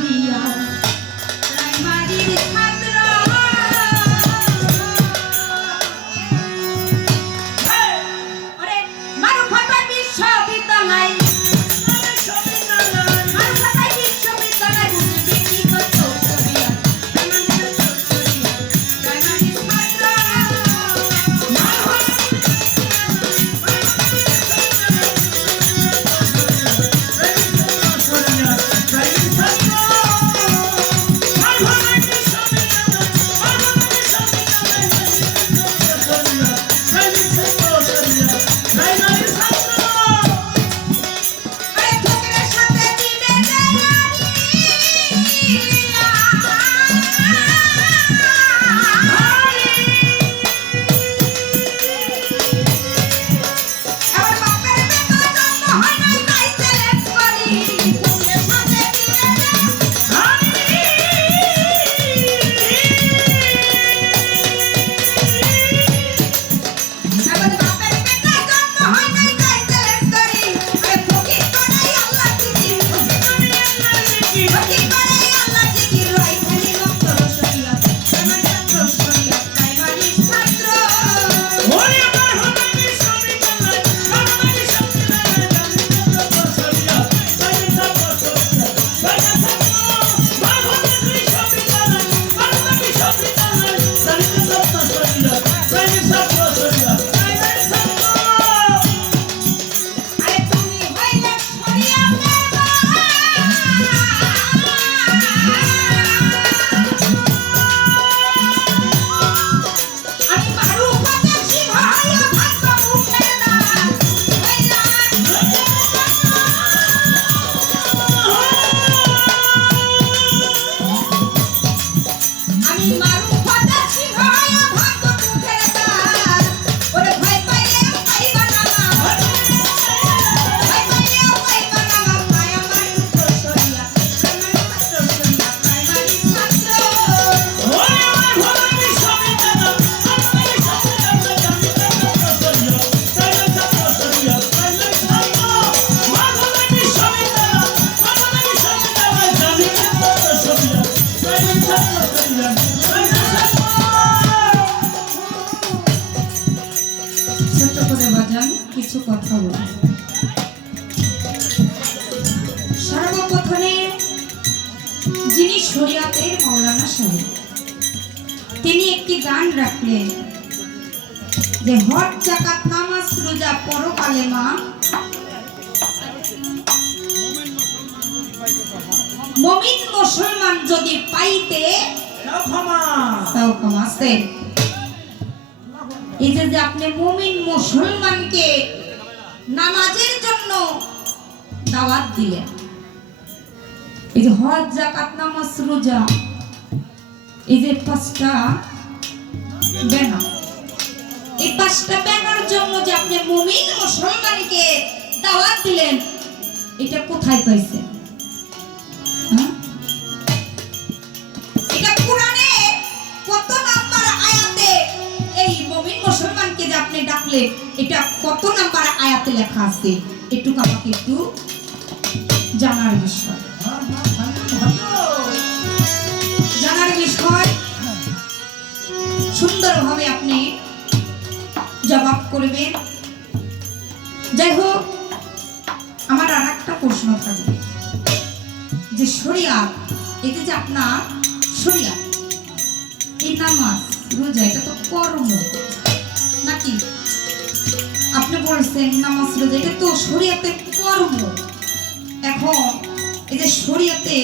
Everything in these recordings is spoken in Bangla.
你一样马路 যিনি শরিয়াতের মৌলানা সাহেব। তিনি একটি গান রাখলেন যে হট জাকাত নামাজ রোজা পরকালে মা। মমিন মুসলমান যদি পাইতে এই যে আপনি মুমিন মুসলমানকে নামাজের জন্য দাওয়াত দিলেন। এই যে হজ জাকাত নামাজ রোজা এই যে পাঁচটা ব্যানার এই পাঁচটা ব্যানার জন্য যে আপনি মুমিন মুসলমানকে দাওয়াত দিলেন, এটা কোথায় পাইছেন? হ্যাঁ? এটা কোরআনে কত নাম্বার আয়াতে এই মুমিন মুসলমানকে যে আপনি ডাকলেন, এটা কত নাম্বার আয়াতে লেখা আছে? এটুকু আমাকে একটু জানার বিষয়। জানার বিষয় সুন্দরভাবে আপনি জবাব করবেন। যাই হোক, আমার আর একটা প্রশ্ন থাকবে। যে শরিয়া, এতে যে আপনার শরিয়া এই নামাজ রোজা, এটা তো কর্ম। নাকি? আপনি বলছেন নামাজ রোজা, এটা তো শরিয়াতে কর্ম। এখন এই যে শরিয়াতে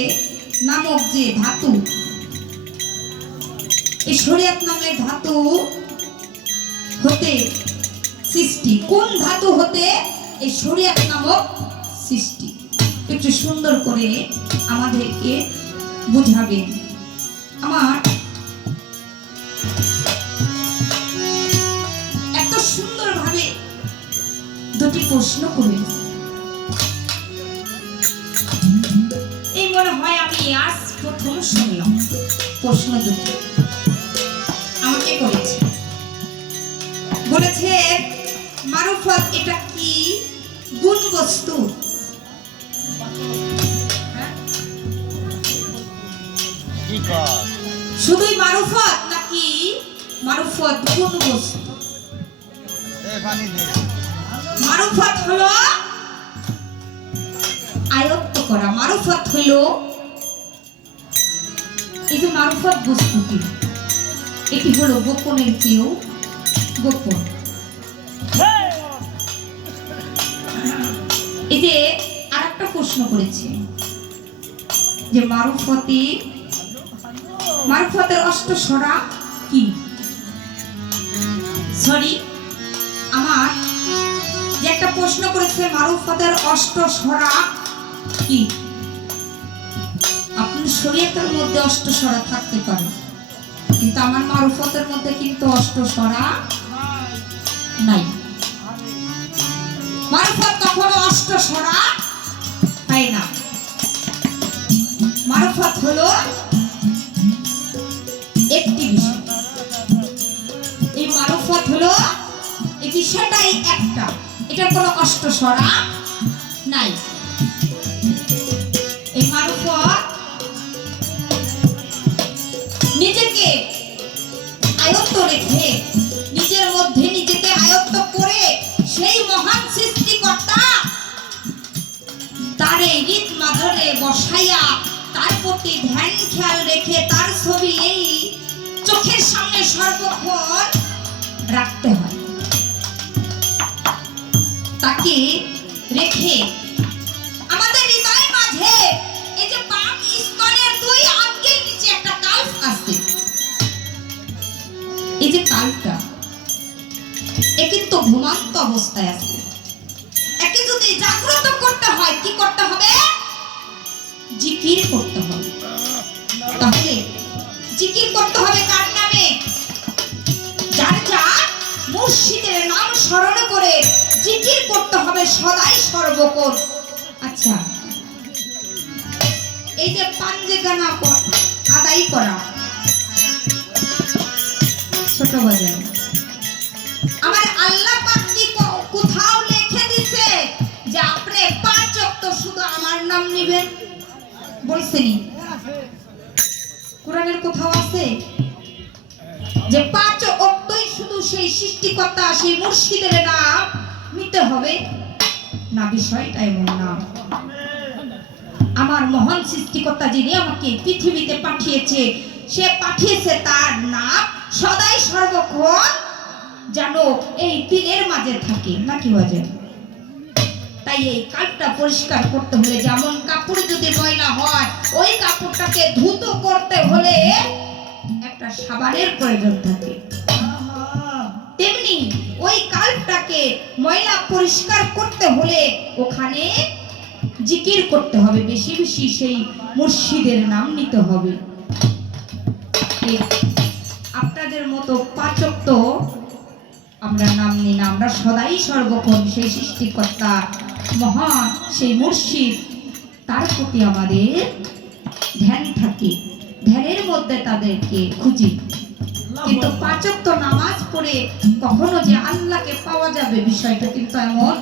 নামক যে ধাতু, এই শরিয়াত নামের ধাতু হতে সৃষ্টি। কোন ধাতু হতে এই শরিয়াত নামক সৃষ্টি? একটু সুন্দর করে আমাদেরকে বুঝাবেন আমার এত সুন্দরভাবে দুটি প্রশ্ন করে শুনলাম প্রশ্ন দুটি। আমাকে করেছে? বলেছে মারুফত এটা কি? গুণ বস্তু? শুধুই মারুফত নাকি মারুফত কোন বস্তু? মারুফত হলো আয়ত্ত করা। মারুফত হলো যে মারুফত বস্তুটি এটি হলো গোপনের চেয়েও গোপন। যে আর একটা প্রশ্ন করেছে যে মারুফতি মারুফতের অষ্টস্বরা কি? সরি আমার যে একটা প্রশ্ন করেছে মারুফতের অষ্টস্বরা কি? শরীয়তের মধ্যে অষ্টস্বরা থাকতে পারে। কিন্তু আমার মারুফতের মধ্যে কিন্তু অষ্টস্বরা নাই। মারুফত কখনো অষ্টস্বরা হয় না। মারুফত হলো একটি বিষয়। এই মারুফত হলো, এই বিষয়টাই একটা। এটার কোনো অষ্টস্বরা রেখে নিজের মধ্যে নিজেকে আয়ত্ত করে সেই মহান সৃষ্টিকর্তা তারে ঈদ মাদরে বসাইয়া তার প্রতি ধ্যান, খেয়াল রেখে তার ছবি এই চোখের সামনে সর্বক্ষণ রাখতে হয়। তাকে রেখে এ ঘুমান্ত অবস্থায় আছে। একে যদি জাগ্রত করতে হয়, কি করতে হবে? জিকির করতে হবে। তাহলে জিকির করতে হবে কার নামে? যার যার মুর্শিদের নাম স্মরণ করে জিকির করতে হবে সদাই সর্বকর আচ্ছা এই যে পাঞ্জে গানা আদায় করা, ছোট বাজার। নাম নেবেন বলছেনি কোরআনের কোথাও আছে? যে পাঁচ অক্টই শুধু সেই সৃষ্টিকর্তা, সেই মুর্শিদের নাম নিতে হবে? না বিষয়টা এমন না। আমার মহান সৃষ্টিকর্তা যিনি আমাকে পৃথিবীতে পাঠিয়েছে, সে পাঠিয়েছে তার নাম সদাই সর্বক্ষণ যেন এই তীরের মাঝে থাকে। নাকি বাজে? এই কাঠটা পরিষ্কার করতে হলে যেমন কাপড় যদি ময়লা হয়, ওই কাপড়টাকে ধুত করতে হলে একটা সাবানের প্রয়োজন থাকে। তেমনি ওই ময়লা পরিষ্কার করতে হলে ওখানে জিকির করতে হবে, বেশি বেশি সেই মুর্শিদের নাম নিতে হবে। আপনাদের মতো পাচক তো আমরা নাম নিই না, আমরা সদাই সর্বক্ষণ সেই সৃষ্টিকর্তা মহান সেই মুর্শিদ তার প্রতি আমাদের ধ্যান থাকে। ধ্যানের মধ্যে তাদেরকে খুঁজি। কিন্তু পাচক তো নামাজ পড়ে কখনো যে আল্লাহকে পাওয়া যাবে বিষয়টা কিন্তু এমন